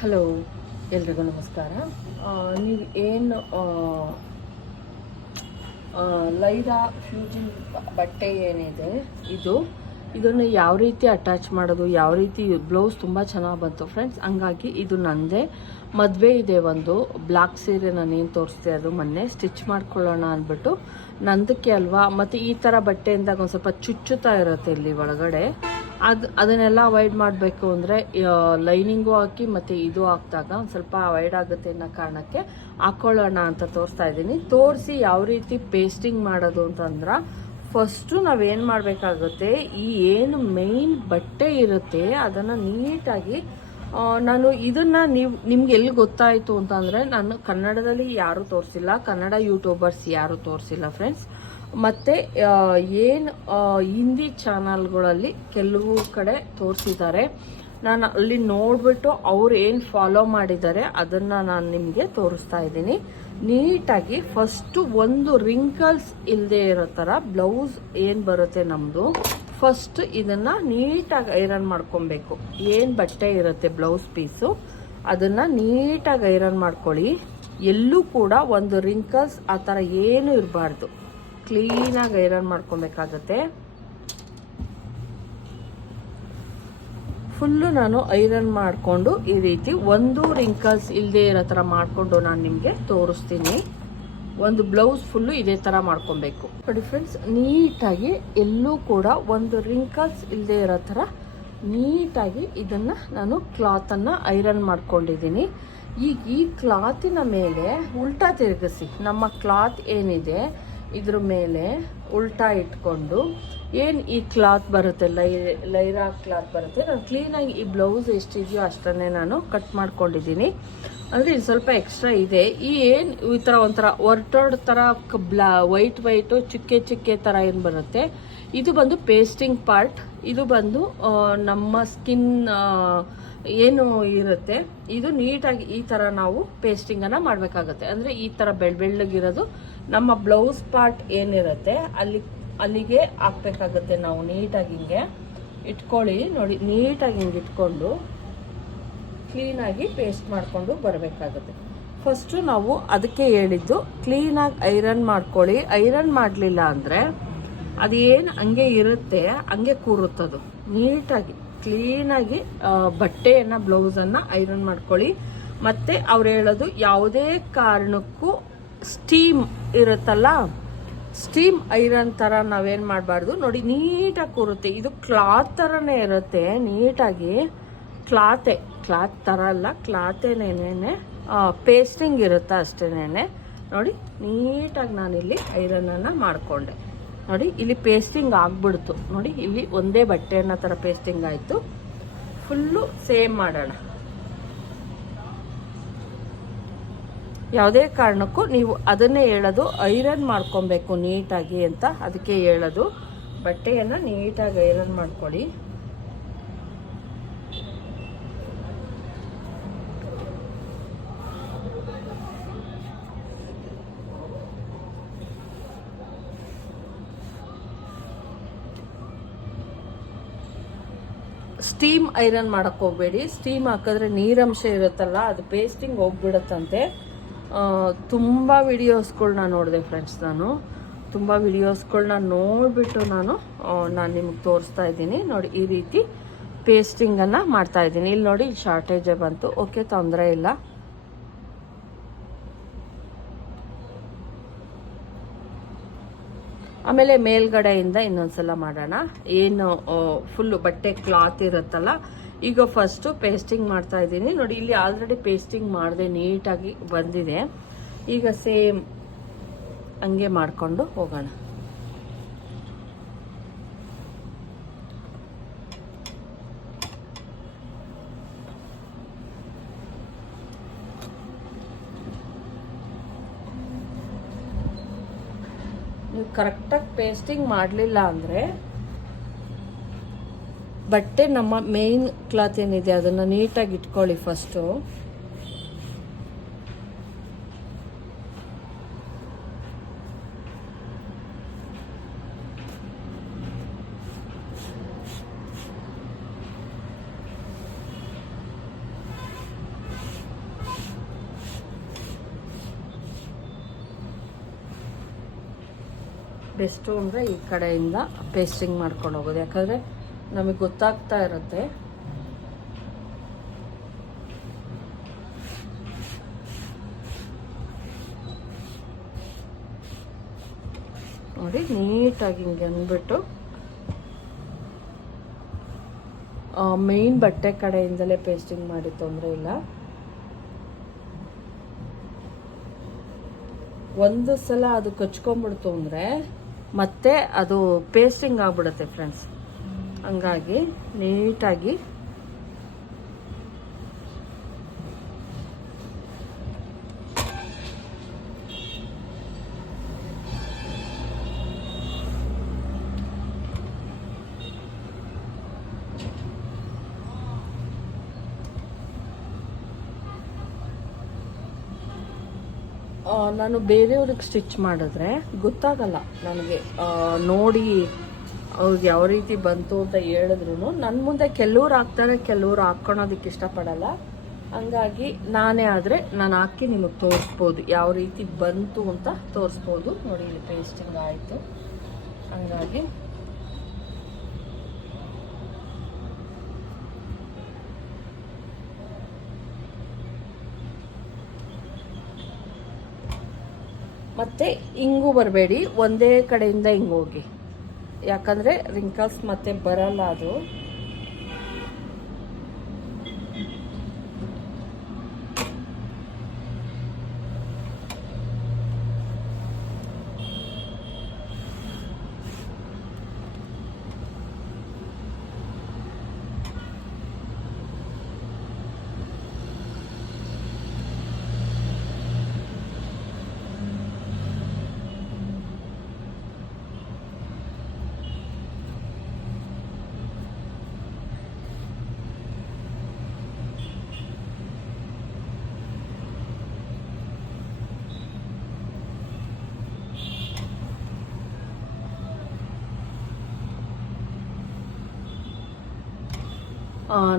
Hello, ಎಲ್ರಿಗೂ ನಮಸ್ಕಾರ. ನೀವು ಏನು ಲೈರಾ ಫ್ಯೂಜಿನ್ ಬಟ್ಟೆ ಏನಿದೆ, ಇದು? ಇದನ್ನು ಯಾವ ರೀತಿ ಅಟ್ಯಾಚ್ ಮಾಡೋದು, ಯಾವ ರೀತಿ ಬ್ಲೌಸ್ ತುಂಬ ಚೆನ್ನಾಗಿ ಬಂತು ಫ್ರೆಂಡ್ಸ್ ಹಂಗಾಗಿ ಇದು ನಂದೇ. ಮದುವೆ ಇದೆ ಒಂದು. ಬ್ಲ್ಯಾಕ್ ಸೀರೆ ನಾನು ಏನು ತೋರಿಸ್ದೆ ಅದು ಮೊನ್ನೆ. ಸ್ಟಿಚ್ ಮಾಡ್ಕೊಳ್ಳೋಣ ಅಂದ್ಬಿಟ್ಟು ನಂದಕ್ಕೆ ಅಲ್ವಾ? ಮತ್ತು ಈ ಥರ ಬಟ್ಟೆಯಿಂದಾಗ ಒಂದು ಸ್ವಲ್ಪ ಚುಚ್ಚುತ್ತಾ ಇರುತ್ತೆ ಇಲ್ಲಿ ಒಳಗಡೆ. ಅದು ಅದನ್ನೆಲ್ಲ ಅವಾಯ್ಡ್ ಮಾಡಬೇಕು ಅಂದರೆ ಲೈನಿಂಗು ಹಾಕಿ ಮತ್ತು ಇದು ಹಾಕಿದಾಗ ಒಂದು ಸ್ವಲ್ಪ ಅವಾಯ್ಡ್ ಆಗುತ್ತೆ ಅನ್ನೋ ಕಾರಣಕ್ಕೆ ಹಾಕ್ಕೊಳ್ಳೋಣ ಅಂತ ತೋರಿಸ್ತಾ ಇದ್ದೀನಿ. ತೋರಿಸಿ ಯಾವ ರೀತಿ ಪೇಸ್ಟಿಂಗ್ ಮಾಡೋದು ಅಂತಂದ್ರೆ ಫಸ್ಟು ನಾವೇನು ಮಾಡಬೇಕಾಗುತ್ತೆ, ಈ ಏನು ಮೇಯ್ನ್ ಬಟ್ಟೆ ಇರುತ್ತೆ ಅದನ್ನು ನೀಟಾಗಿ ನಾನು ಇದನ್ನು ನೀವು, ನಿಮ್ಗೆ ಎಲ್ಲಿ ಗೊತ್ತಾಯಿತು ಅಂತಂದರೆ, ನಾನು ಕನ್ನಡದಲ್ಲಿ ಯಾರೂ ತೋರಿಸಿಲ್ಲ, ಕನ್ನಡ ಯೂಟ್ಯೂಬರ್ಸ್ ಯಾರೂ ತೋರಿಸಿಲ್ಲ ಫ್ರೆಂಡ್ಸ್ ಮತ್ತು ಏನು ಹಿಂದಿ ಚಾನಲ್ಗಳಲ್ಲಿ ಕೆಲವು ಕಡೆ ತೋರಿಸಿದ್ದಾರೆ. ನಾನು ಅಲ್ಲಿ ನೋಡಿಬಿಟ್ಟು ಅವ್ರು ಏನು ಫಾಲೋ ಮಾಡಿದ್ದಾರೆ, ಅದನ್ನು ನಾನು ನಿಮಗೆ ತೋರಿಸ್ತಾ ಇದ್ದೀನಿ. ನೀಟಾಗಿ ಫಸ್ಟು ಒಂದು ರಿಂಕಲ್ಸ್ ಇಲ್ಲದೆ ಇರೋ ಥರ ಬ್ಲೌಸ್ ಏನು ಬರುತ್ತೆ ನಮ್ಮದು ಫಸ್ಟ್ ಇದನ್ನು ನೀಟಾಗಿ ಐರನ್ ಮಾಡ್ಕೊಬೇಕು. ಏನು ಬಟ್ಟೆ ಇರುತ್ತೆ ಬ್ಲೌಸ್ ಪೀಸು ಅದನ್ನು ನೀಟಾಗಿ ಐರನ್ ಮಾಡ್ಕೊಳ್ಳಿ. ಎಲ್ಲೂ ಕೂಡ ಒಂದು ರಿಂಕಲ್ಸ್ ಆ ಥರ ಏನೂ ಇರಬಾರ್ದು. ಕ್ಲೀನಾಗಿ ಐರನ್ ಮಾಡ್ಕೊಬೇಕಾಗತ್ತೆ. ಫುಲ್ಲು ನಾನು ಐರನ್ ಮಾಡಿಕೊಂಡು ಈ ರೀತಿ ಒಂದು ರಿಂಕಲ್ಸ್ ಇಲ್ಲದೆ ಇರೋ ಥರ ಮಾಡಿಕೊಂಡು ನಾನು ನಿಮಗೆ ತೋರಿಸ್ತೀನಿ. ಒಂದು ಬ್ಲೌಸ್ ಫುಲ್ಲು ಇದೇ ಥರ ಮಾಡ್ಕೊಬೇಕು. ನೋಡಿ ಫ್ರೆಂಡ್ಸ್ ನೀಟಾಗಿ ಎಲ್ಲೂ ಕೂಡ ಒಂದು ರಿಂಕಲ್ಸ್ ಇಲ್ಲದೆ ಇರೋ ಥರ ನೀಟಾಗಿ ಇದನ್ನು ನಾನು ಕ್ಲಾತನ್ನು ಐರನ್ ಮಾಡ್ಕೊಂಡಿದ್ದೀನಿ. ಈಗ ಈ ಕ್ಲಾತಿನ ಮೇಲೆ ಉಲ್ಟಾ ತಿರುಗಿಸಿ, ನಮ್ಮ ಕ್ಲಾತ್ ಏನಿದೆ ಇದ್ರ ಮೇಲೆ ಉಲ್ಟಾ ಇಟ್ಕೊಂಡು ಏನು ಈ ಕ್ಲಾತ್ ಬರುತ್ತೆ, ಲೈ, ಲೈರಾ ಕ್ಲಾತ್ ಬರುತ್ತೆ, ನಾನು ಕ್ಲೀನಾಗಿ ಈ ಬ್ಲೌಸ್ ಎಷ್ಟಿದೆಯೋ ಅಷ್ಟನ್ನೇ ನಾನು ಕಟ್ ಮಾಡ್ಕೊಂಡಿದ್ದೀನಿ. ಅಂದರೆ ಇದು ಸ್ವಲ್ಪ ಎಕ್ಸ್ಟ್ರಾ ಇದೆ. ಈ ಏನು ಈ ಥರ ಒಂಥರ ಒರ್ಟೋಡ್ ಥರ ಬ್ಲಾ ವೈಟ್ ವೈಟು ಚಿಕ್ಕೆ ಚಿಕ್ಕೆ ಥರ ಏನು ಬರುತ್ತೆ, ಇದು ಬಂದು ಪೇಸ್ಟಿಂಗ್ ಪಾರ್ಟ್ ಇದು ಬಂದು ನಮ್ಮ ಸ್ಕಿನ್ ಏನು ಇರುತ್ತೆ, ಇದು ನೀಟಾಗಿ ಈ ಥರ ನಾವು ಪೇಸ್ಟಿಂಗನ್ನು ಮಾಡಬೇಕಾಗತ್ತೆ. ಅಂದರೆ ಈ ಥರ ಬೆಳ್ ಬೆಳ್ಳಗಿರೋದು ನಮ್ಮ ಬ್ಲೌಸ್ ಪಾರ್ಟ್ ಏನಿರುತ್ತೆ, ಅಲ್ಲಿ, ಅಲ್ಲಿಗೆ ಹಾಕ್ಬೇಕಾಗತ್ತೆ. ನಾವು ನೀಟಾಗಿ ಹಿಂಗೆ ಇಟ್ಕೊಳ್ಳಿ. ನೋಡಿ, ನೀಟಾಗಿ ಹಿಂಗೆ ಇಟ್ಕೊಂಡು ಕ್ಲೀನಾಗಿ ಪೇಸ್ಟ್ ಮಾಡಿಕೊಂಡು ಬರಬೇಕಾಗುತ್ತೆ. ಫಸ್ಟು ನಾವು ಅದಕ್ಕೆ ಹೇಳಿದ್ದು ಕ್ಲೀನಾಗಿ ಐರನ್ ಮಾಡ್ಕೊಳ್ಳಿ. ಐರನ್ ಮಾಡಲಿಲ್ಲ ಅಂದರೆ ಅದೇನು ಹಂಗೆ ಇರುತ್ತೆ, ಹಂಗೆ ಕೂರುತ್ತದು. ನೀಟಾಗಿ ಕ್ಲೀನಾಗಿ ಬಟ್ಟೆಯನ್ನು, ಬ್ಲೌಸನ್ನು ಐರನ್ ಮಾಡ್ಕೊಳ್ಳಿ. ಮತ್ತು ಅವ್ರು ಹೇಳೋದು ಯಾವುದೇ ಕಾರಣಕ್ಕೂ ಸ್ಟೀಮ್ ಇರುತ್ತಲ್ಲ, ಸ್ಟೀಮ್ ಐರನ್ ಥರ ನಾವೇನು ಮಾಡಬಾರ್ದು? ನೋಡಿ, ನೀಟಾಗಿ ಕೂರುತ್ತೆ. ಇದು ಕ್ಲಾತ್ ಥರನೇ ಇರುತ್ತೆ, ನೀಟಾಗಿ. ಕ್ಲಾತೆ, ಕ್ಲಾತ್ ಥರ ಅಲ್ಲ, ಕ್ಲಾತೇನೇನೆ ಪೇಸ್ಟಿಂಗ್ ಇರುತ್ತೆ ಅಷ್ಟೇನೆ ನೋಡಿ, ನೀಟಾಗಿ ನಾನಿಲ್ಲಿ ಐರನನ್ನು ಮಾಡಿಕೊಂಡೆ. ನೋಡಿ, ಇಲ್ಲಿ ಪೇಸ್ಟಿಂಗ್ ಆಗ್ಬಿಡ್ತು. ನೋಡಿ, ಇಲ್ಲಿ ಒಂದೇ ಬಟ್ಟೆಯನ್ನ ಥರ ಪೇಸ್ಟಿಂಗ್ ಆಯಿತು. ಫುಲ್ಲು ಸೇಮ್ ಮಾಡೋಣ. ಯಾವುದೇ ಕಾರಣಕ್ಕೂ ನೀವು ಅದನ್ನೇ ಹೇಳೋದು, ಐರನ್ ಮಾಡ್ಕೊಬೇಕು ನೀಟಾಗಿ ಅಂತ ಅದಕ್ಕೆ ಹೇಳೋದು. ಬಟ್ಟೆಯನ್ನು ನೀಟಾಗಿ ಐರನ್ ಮಾಡ್ಕೊಳ್ಳಿ. ಸ್ಟೀಮ್ ಐರನ್ ಮಾಡಕ್ ಹೋಗ್ಬೇಡಿ. ಸ್ಟೀಮ್ ಹಾಕಿದ್ರೆ ನೀರಂಶ ಇರುತ್ತಲ್ಲ, ಅದು ಪೇಸ್ಟಿಂಗ್ ಹೋಗ್ಬಿಡುತ್ತಂತೆ. ತುಂಬ ವಿಡಿಯೋಸ್ಗಳ್ನ ನೋಡಿದೆ ಫ್ರೆಂಡ್ಸ್ ನಾನು. ತುಂಬ ವಿಡಿಯೋಸ್ಗಳ್ನ ನೋಡಿಬಿಟ್ಟು ನಾನು ನಾನು ನಿಮಗೆ ತೋರಿಸ್ತಾ ಇದ್ದೀನಿ. ನೋಡಿ, ಈ ರೀತಿ ಪೇಸ್ಟಿಂಗನ್ನು ಮಾಡ್ತಾ ಇದ್ದೀನಿ. ಇಲ್ಲಿ ನೋಡಿ ಶಾರ್ಟೇಜೇ ಬಂತು. ಓಕೆ ತೊಂದರೆ ಇಲ್ಲ. ಆಮೇಲೆ ಮೇಲ್ಗಡೆಯಿಂದ ಇನ್ನೊಂದ್ಸಲ ಮಾಡೋಣ. ಏನು ಫುಲ್ಲು ಬಟ್ಟೆ ಕ್ಲಾತ್ ಇರುತ್ತಲ್ಲ ಈಗ ಫಸ್ಟು ಪೇಸ್ಟಿಂಗ್ ಮಾಡ್ತಾ ಇದ್ದೀನಿ. ನೋಡಿ, ಇಲ್ಲಿ ಆಲ್ರೆಡಿ ಪೇಸ್ಟಿಂಗ್ ಮಾಡಿದೆ ನೀಟಾಗಿ ಬಂದಿದೆ. ಈಗ ಸೇಮ್ ಹಂಗೆ ಮಾಡಿಕೊಂಡು ಹೋಗೋಣ. ಕರೆಕ್ಟಾಗಿ ಪೇಸ್ಟಿಂಗ್ ಮಾಡಲಿಲ್ಲ ಅಂದರೆ ಬಟ್ಟೆ ನಮ್ಮ ಮೇಯ್ನ್ ಕ್ಲಾತ್ ಏನಿದೆ, ಅದನ್ನು ನೀಟಾಗಿ ಇಟ್ಕೊಳ್ಳಿ ಫಸ್ಟು ಬೆಸ್ಟು ಅಂದರೆ ಈ ಕಡೆಯಿಂದ ಪೇಸ್ಟಿಂಗ್ ಮಾಡ್ಕೊಂಡು ಹೋಗೋದು. ಯಾಕಂದರೆ ನಮಗೆ ಗೊತ್ತಾಗ್ತಾ ಇರುತ್ತೆ. ನೋಡಿ, ನೀಟಾಗಿ ಹಿಂಗೆ ಅಂದ್ಬಿಟ್ಟು ಮೇನ್ ಬಟ್ಟೆ ಕಡೆಯಿಂದಲೇ ಪೇಸ್ಟಿಂಗ್ ಮಾಡಿ ತೊಂದರೆ ಇಲ್ಲ. ಒಂದು ಸಲ ಅದು ಕಚ್ಕೊಂಡ್ಬಿಡ್ತು ಅಂದರೆ ಮತ್ತೆ ಅದು ಪೇಸ್ಟಿಂಗ್ ಆಗ್ಬಿಡುತ್ತೆ ಫ್ರೆಂಡ್ಸ್ ಹಂಗಾಗಿ ನೀಟಾಗಿ ನಾನು ಬೇರೆಯವ್ರಿಗೆ ಸ್ಟಿಚ್ ಮಾಡಿದ್ರೆ ಗೊತ್ತಾಗಲ್ಲ ನನಗೆ ನೋಡಿ ಅವ್ರಿಗೆ ಯಾವ ರೀತಿ ಬಂತು ಅಂತ ಹೇಳಿದ್ರು ನನ್ನ ಮುಂದೆ ಕೆಲವ್ರು ಹಾಕ್ತಾರೆ ಕೆಲವ್ರು ಹಾಕ್ಕೊಳೋದಕ್ಕೆ ಇಷ್ಟಪಡಲ್ಲ. ಹಂಗಾಗಿ ನಾನೇ ಆದರೆ ನಾನು ಹಾಕಿ ನಿಮಗೆ ತೋರಿಸ್ಬೋದು. ಯಾವ ರೀತಿ ಬಂತು ಅಂತ ತೋರಿಸ್ಬೋದು. ನೋಡಿ, ಇಲ್ಲಿ ಪೇಸ್ಟಿಂಗ್ ಆಯಿತು. ಹಂಗಾಗಿ ಮತ್ತೆ ಹಿಂಗೂ ಬರಬೇಡಿ. ಒಂದೇ ಕಡೆಯಿಂದ ಹಿಂಗೆ ಹೋಗಿ. ಯಾಕಂದ್ರೆ ರಿಂಕಲ್ಸ್ ಮತ್ತೆ ಬರಲ್ಲ ಅದು.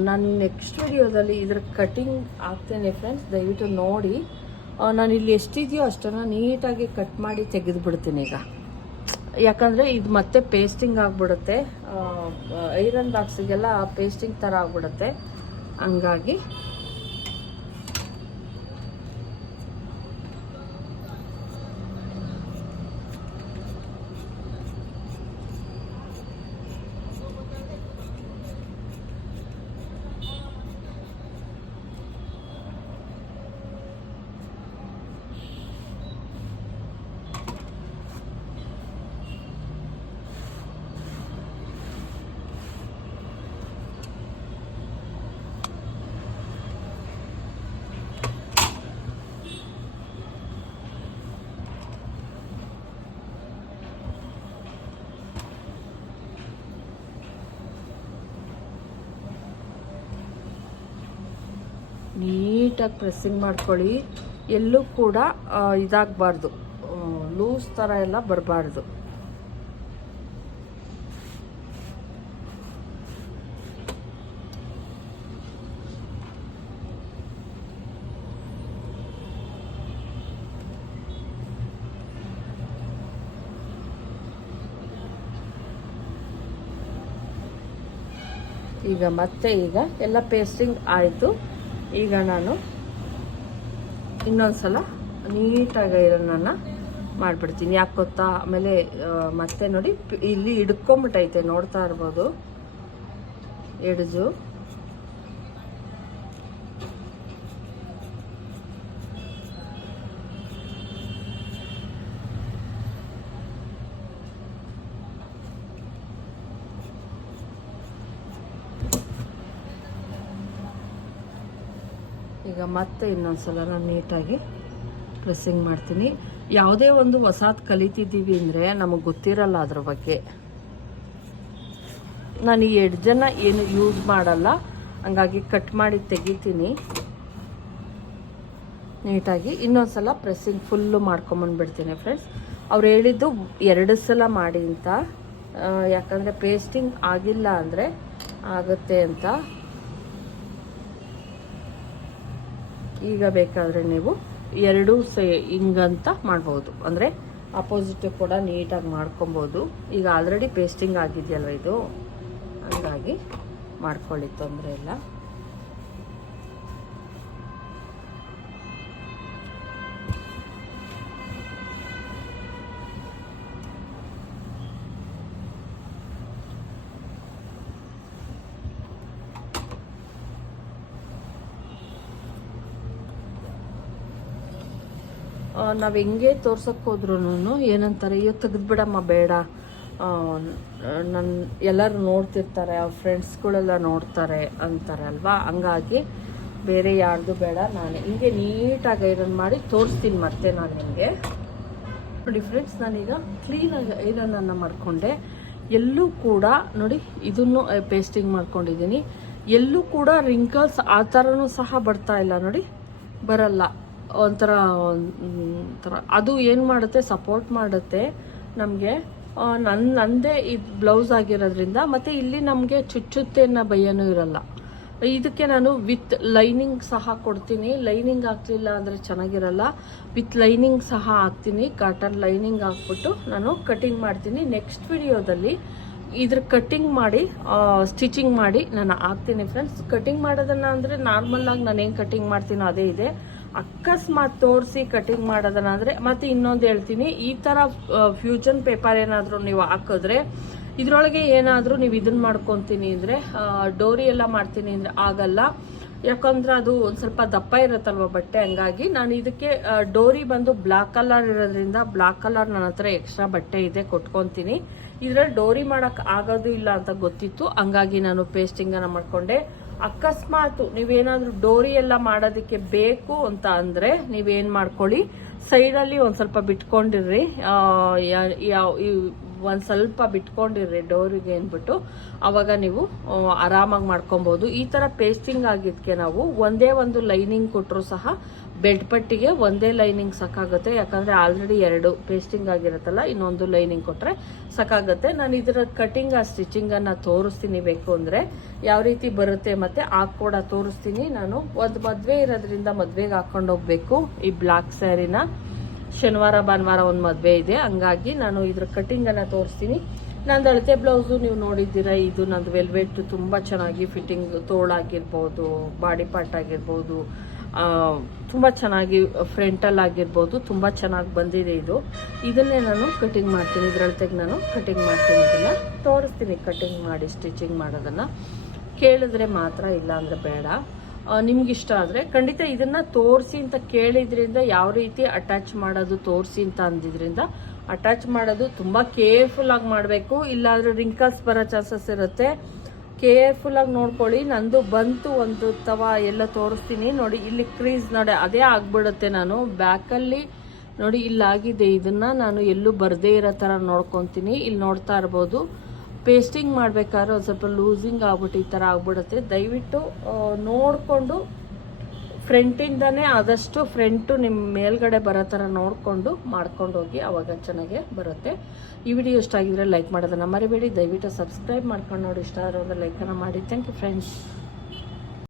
ನಾನು ನೆಕ್ಸ್ಟ್ ವಿಡಿಯೋದಲ್ಲಿ ಇದ್ರ ಕಟಿಂಗ್ ಆಗ್ತೇನೆ ಫ್ರೆಂಡ್ಸ್ ದಯವಿಟ್ಟು ನೋಡಿ. ನಾನು ಇಲ್ಲಿ ಎಷ್ಟಿದೆಯೋ ಅಷ್ಟನ್ನು ನೀಟಾಗಿ ಕಟ್ ಮಾಡಿ ತೆಗೆದು ಬಿಡ್ತೀನಿ ಈಗ. ಯಾಕಂದರೆ ಇದು ಮತ್ತೆ ಪೇಸ್ಟಿಂಗ್ ಆಗಿಬಿಡುತ್ತೆ. ಐರನ್ ಬಾಕ್ಸಿಗೆಲ್ಲ ಪೇಸ್ಟಿಂಗ್ ಥರ ಆಗಿಬಿಡುತ್ತೆ. ಹಂಗಾಗಿ ನೀಟಾಗಿ ಪ್ರೆಸ್ಸಿಂಗ್ ಮಾಡ್ಕೊಳ್ಳಿ. ಎಲ್ಲೂ ಕೂಡ ಇದಾಗಬಾರ್ದು. ಲೂಸ್ ಥರ ಎಲ್ಲ ಬರಬಾರ್ದು. ಈಗ ಮತ್ತೆ ಈಗ ಎಲ್ಲ ಪೇಸ್ಟಿಂಗ್ ಆಯಿತು. ಈಗ ನಾನು ಇನ್ನೊಂದ್ಸಲ ನೀಟಾಗಿ ಐರನ್ನ ಮಾಡಿಬಿಡ್ತೀನಿ. ಯಾಕೆ ಗೊತ್ತಾ? ಆಮೇಲೆ ಮತ್ತೆ ನೋಡಿ ಇಲ್ಲಿ ಹಿಡ್ಕೊಂಬಿಟ್ಟೈತೆ. ನೋಡ್ತಾ ಇರ್ಬೋದು. ಎಡ್ಜು. ಈಗ ಮತ್ತೆ ಇನ್ನೊಂದ್ಸಲ ನಾನು ನೀಟಾಗಿ ಪ್ರೆಸ್ಸಿಂಗ್ ಮಾಡ್ತೀನಿ. ಯಾವುದೇ ಒಂದು ಹೊಸಾದ್ ಕಲಿತಿದ್ದೀವಿ ಅಂದರೆ ನಮಗೆ ಗೊತ್ತಿರಲ್ಲ ಅದ್ರ ಬಗ್ಗೆ. ನಾನು ಈ ಎಡ್ಜನ್ನ ಏನು ಯೂಸ್ ಮಾಡಲ್ಲ. ಹಂಗಾಗಿ ಕಟ್ ಮಾಡಿ ತೆಗಿತೀನಿ. ನೀಟಾಗಿ ಇನ್ನೊಂದ್ಸಲ ಪ್ರೆಸ್ಸಿಂಗ್ ಫುಲ್ಲು ಮಾಡ್ಕೊಂಬಂದ್ಬಿಡ್ತೀನಿ ಫ್ರೆಂಡ್ಸ್ ಅವ್ರು ಹೇಳಿದ್ದು ಎರಡು ಸಲ ಮಾಡಿ ಅಂತ. ಯಾಕಂದರೆ ಪೇಸ್ಟಿಂಗ್ ಆಗಿಲ್ಲ ಅಂದರೆ ಆಗುತ್ತೆ ಅಂತ. ಈಗ ಬೇಕಾದರೆ ನೀವು ಎರಡೂ ಸೇ ಹಿಂಗಂತ ಮಾಡ್ಬೋದು. ಅಂದರೆ ಅಪೋಸಿಟ್ ಕೂಡ ನೀಟಾಗಿ ಮಾಡ್ಕೊಬೋದು. ಈಗ ಆಲ್ರೆಡಿ ಪೇಸ್ಟಿಂಗ್ ಆಗಿದೆಯಲ್ವ ಇದು? ಹಂಗಾಗಿ ಮಾಡ್ಕೊಳ್ಳಿ ತೊಂದರೆ ಇಲ್ಲ. ನಾವು ಹೆಂಗೆ ತೋರ್ಸಕ್ಕೆ ಹೋದ್ರೂ ಏನಂತಾರೆ, ಅಯ್ಯೋ, ತೆಗೆದ್ಬಿಡಮ್ಮ, ಬೇಡ. ನನ್ನ ಎಲ್ಲರೂ ನೋಡ್ತಿರ್ತಾರೆ, ಅವ್ರ ಫ್ರೆಂಡ್ಸ್ಗಳೆಲ್ಲ ನೋಡ್ತಾರೆ ಅಂತಾರೆ ಅಲ್ವಾ? ಹಂಗಾಗಿ ಬೇರೆ ಯಾರ್ದು ಬೇಡ, ನಾನು. ಹಿಂಗೆ ನೀಟಾಗಿ ಐರನ್ ಮಾಡಿ ತೋರಿಸ್ತೀನಿ ಮತ್ತೆ ನಾನು ನಿಮಗೆ. ನೋಡಿ ಫ್ರೆಂಡ್ಸ್ ನಾನೀಗ ಕ್ಲೀನಾಗಿ ಐರನನ್ನು ಮಾಡಿಕೊಂಡೆ. ಎಲ್ಲೂ ಕೂಡ, ನೋಡಿ, ಇದನ್ನು ಪೇಸ್ಟಿಂಗ್ ಮಾಡ್ಕೊಂಡಿದ್ದೀನಿ. ಎಲ್ಲೂ ಕೂಡ ರಿಂಕಲ್ಸ್ ಆ ಥರನೂ ಸಹ ಬರ್ತಾ ಇಲ್ಲ, ನೋಡಿ. ಬರಲ್ಲ. ಒಂಥರ ಒಂಥರ, ಅದು ಏನು ಮಾಡುತ್ತೆ ಸಪೋರ್ಟ್ ಮಾಡುತ್ತೆ ನಮಗೆ. ನನ್ನ ನನ್ನದೇ ಇದು ಬ್ಲೌಸ್ ಆಗಿರೋದ್ರಿಂದ, ಮತ್ತು ಇಲ್ಲಿ ನಮಗೆ ಚುಚ್ಚುತ್ತೆ ಅನ್ನೋ ಭಯನೂ ಇರಲ್ಲ. ಇದಕ್ಕೆ ನಾನು ವಿತ್ ಲೈನಿಂಗ್ ಸಹ ಕೊಡ್ತೀನಿ. ಲೈನಿಂಗ್ ಹಾಕ್ಲಿಲ್ಲ ಅಂದರೆ ಚೆನ್ನಾಗಿರಲ್ಲ. ವಿತ್ ಲೈನಿಂಗ್ ಸಹ ಹಾಕ್ತೀನಿ. ಕಾಟನ್ ಲೈನಿಂಗ್ ಹಾಕ್ಬಿಟ್ಟು ನಾನು ಕಟಿಂಗ್ ಮಾಡ್ತೀನಿ. ನೆಕ್ಸ್ಟ್ ವಿಡಿಯೋದಲ್ಲಿ ಇದ್ರ ಕಟ್ಟಿಂಗ್ ಮಾಡಿ ಸ್ಟಿಚಿಂಗ್ ಮಾಡಿ ನಾನು ಹಾಕ್ತೀನಿ ಫ್ರೆಂಡ್ಸ್ ಕಟಿಂಗ್ ಮಾಡೋದನ್ನ ಅಂದರೆ ನಾರ್ಮಲಾಗಿ ನಾನು ಏನು ಕಟಿಂಗ್ ಮಾಡ್ತೀನೋ ಅದೇ ಇದೆ. ಅಕಸ್ಮಾತ್ ತೋರಿಸಿ ಕಟಿಂಗ್ ಮಾಡೋದನ್ನಾದರೆ, ಮತ್ತೆ ಇನ್ನೊಂದು ಹೇಳ್ತೀನಿ, ಈ ಥರ ಫ್ಯೂಜನ್ ಪೇಪರ್ ಏನಾದರೂ ನೀವು ಹಾಕಿದ್ರೆ, ಇದರೊಳಗೆ ಏನಾದರೂ ನೀವು ಇದನ್ನ ಮಾಡ್ಕೊತೀನಿ ಅಂದರೆ ಡೋರಿ ಎಲ್ಲ ಮಾಡ್ತೀನಿ ಅಂದರೆ ಆಗಲ್ಲ. ಯಾಕಂದ್ರೆ ಅದು ಒಂದು ಸ್ವಲ್ಪ ದಪ್ಪ ಇರುತ್ತಲ್ವ ಬಟ್ಟೆ, ಹಂಗಾಗಿ ನಾನು ಇದಕ್ಕೆ ಡೋರಿ ಬಂದು ಬ್ಲಾಕ್ ಕಲರ್ ಇರೋದ್ರಿಂದ ಬ್ಲಾಕ್ ಕಲರ್ ನನ್ನ ಹತ್ರ ಎಕ್ಸ್ಟ್ರಾ ಬಟ್ಟೆ ಇದೆ, ಕೊಟ್ಕೊತೀನಿ. ಇದರಲ್ಲಿ ಡೋರಿ ಮಾಡಕ್ ಆಗೋದು ಇಲ್ಲ ಅಂತ ಗೊತ್ತಿತ್ತು, ಹಂಗಾಗಿ ನಾನು ಪೇಸ್ಟಿಂಗನ್ನು ಮಾಡ್ಕೊಂಡೆ. ಅಕಸ್ಮಾತ್ ನೀವೇನಾದ್ರೂ ಡೋರಿ ಎಲ್ಲ ಮಾಡೋದಕ್ಕೆ ಬೇಕು ಅಂತ ಅಂದ್ರೆ ನೀವೇನ್ ಮಾಡ್ಕೊಳ್ಳಿ. ಸೈಡಲ್ಲಿ ಒಂದ್ ಸ್ವಲ್ಪ ಬಿಟ್ಕೊಂಡಿರ್ರಿ. ಈ- ಒಂದ್ ಸ್ವಲ್ಪ ಬಿಟ್ಕೊಂಡಿರ್ರಿ ಡೋರಿಗೆ ಅಂದ್ಬಿಟ್ಟು. ಅವಾಗ ನೀವು ಆರಾಮಾಗಿ ಮಾಡ್ಕೊಬಹುದು ಈ ತರ ಪೇಸ್ಟಿಂಗ್ ಆಗಿದ್ಕೆ ನಾವು ಒಂದೇ ಒಂದು ಲೈನಿಂಗ್ ಕೊಟ್ಟರು ಸಹ ಬೆಡ್ ಪಟ್ಟಿಗೆ ಒಂದೇ ಲೈನಿಂಗ್ ಸಾಕಾಗುತ್ತೆ, ಯಾಕಂದ್ರೆ ಆಲ್ರೆಡಿ ಎರಡು ಪೇಸ್ಟಿಂಗ್ ಆಗಿರುತ್ತಲ್ಲ, ಇನ್ನೊಂದು ಲೈನಿಂಗ್ ಕೊಟ್ರೆ ಸಾಕಾಗುತ್ತೆ. ನಾನು ಇದರ ಕಟಿಂಗ್, ಆ ಸ್ಟಿಚಿಂಗ್ ಅನ್ನ ತೋರಿಸ್ತೀನಿ ಬೇಕು ಅಂದ್ರೆ ಯಾವ ರೀತಿ ಬರುತ್ತೆ ಮತ್ತೆ ಆ ಕೂಡ ತೋರಿಸ್ತೀನಿ ನಾನು. ಒಂದು ಮದ್ವೆ ಇರೋದ್ರಿಂದ ಮದ್ವೆಗೆ ಹಾಕೊಂಡು ಹೋಗ್ಬೇಕು. ಈ ಬ್ಲಾಕ್ ಸ್ಯಾರಿನ ಶನಿವಾರ, ಭಾನುವಾರ ಒಂದು ಮದುವೆ ಇದೆ. ಹಂಗಾಗಿ ನಾನು ಇದ್ರ ಕಟಿಂಗ್ ಅನ್ನ ತೋರಿಸ್ತೀನಿ. ನಂದು ಅಳತೆ ಬ್ಲೌಸು ನೀವು ನೋಡಿದ್ದೀರಾ, ಇದು ನಂದು ವೆಲ್ವೆಟ್ ತುಂಬ ಚೆನ್ನಾಗಿ ಫಿಟ್ಟಿಂಗ್ ತೋಳಾಗಿರ್ಬೋದು, ಬಾಡಿ ಪಾರ್ಟ್ ಆಗಿರ್ಬೋದು. ತುಂಬ ಚೆನ್ನಾಗಿ ಫ್ರೆಂಟಲ್ಲಿ ಆಗಿರ್ಬೋದು, ತುಂಬ ಚೆನ್ನಾಗಿ ಬಂದಿದೆ ಇದು. ಇದನ್ನೇ ನಾನು ಕಟ್ಟಿಂಗ್ ಮಾಡ್ತೀನಿ. ಇದರೊಳತೆಗೆ ನಾನು ಕಟ್ಟಿಂಗ್ ಮಾಡ್ತೀನಿ ಇದನ್ನ. ತೋರಿಸ್ತೀನಿ ಕಟ್ಟಿಂಗ್ ಮಾಡಿ ಸ್ಟಿಚಿಂಗ್ ಮಾಡೋದನ್ನು. ಕೇಳಿದ್ರೆ ಮಾತ್ರ ಇಲ್ಲ ಅಂದರೆ ಬೇಡ. ನಿಮ್ಗೆ ಇಷ್ಟ ಆದರೆ ಖಂಡಿತ ಇದನ್ನ ತೋರಿಸಿ ಅಂತ ಕೇಳಿದ್ರಿಂದ, ಯಾವ ರೀತಿ ಅಟ್ಯಾಚ್ ಮಾಡೋದು ತೋರಿಸಿ ಅಂತ ಅಂದಿದ್ರಿಂದ ಅಟ್ಯಾಚ್ ಮಾಡೋದು ತುಂಬ ಕೇರ್ಫುಲ್ ಆಗಿ ಮಾಡಬೇಕು. ಇಲ್ಲಾಂದರೆ ರಿಂಕಲ್ಸ್ ಬರೋ ಚಾನ್ಸಸ್ ಇರುತ್ತೆ. ಕೇರ್ಫುಲ್ ಆಗಿ ನೋಡ್ಕೊಳ್ಳಿ. ನಂದು ಬಂತು ಒಂದು ತವ ಎಲ್ಲ ತೋರಿಸ್ತೀನಿ. ನೋಡಿ, ಇಲ್ಲಿ ಕ್ರೀಸ್ ನೋಡಿ, ಅದೇ ಆಗ್ಬಿಡುತ್ತೆ ನಾನು. ಬ್ಯಾಕಲ್ಲಿ ನೋಡಿ ಇಲ್ಲಾಗಿದೆ ಇದನ್ನ ನಾನು ಎಲ್ಲೂ ಬರದೇ ಇರೋ ಥರ ನೋಡ್ಕೊತೀನಿ. ಇಲ್ಲಿ ನೋಡ್ತಾ ಇರ್ಬೋದು. ಪೇಸ್ಟಿಂಗ್ ಮಾಡಬೇಕಾದ್ರೆ ಒಂದು ಸ್ವಲ್ಪ ಲೂಸಿಂಗ್ ಆಗ್ಬಿಟ್ಟು ಈ ಥರ ಆಗ್ಬಿಡುತ್ತೆ. ದಯವಿಟ್ಟು ನೋಡ್ಕೊಂಡು ಫ್ರಂಟಿಂದನೇ ಆದಷ್ಟು ಫ್ರಂಟು ನಿಮ್ಮ ಮೇಲ್ಗಡೆ ಬರೋ ಥರ ನೋಡಿಕೊಂಡು ಮಾಡ್ಕೊಂಡು ಹೋಗಿ ಅವಾಗ ಚೆನ್ನಾಗೆ ಬರುತ್ತೆ. ಈ ವಿಡಿಯೋ ಇಷ್ಟ ಆಗಿದ್ರೆ ಲೈಕ್ ಮಾಡೋದನ್ನ ಮರಿಬೇಡಿ. ದಯವಿಟ್ಟು ಸಬ್ಸ್ಕ್ರೈಬ್ ಮಾಡ್ಕೊಂಡು ನೋಡಿ. ಇಷ್ಟ ಆದರೆ ಒಂದು ಲೈಕನ್ನು ಮಾಡಿ. Thank you friends.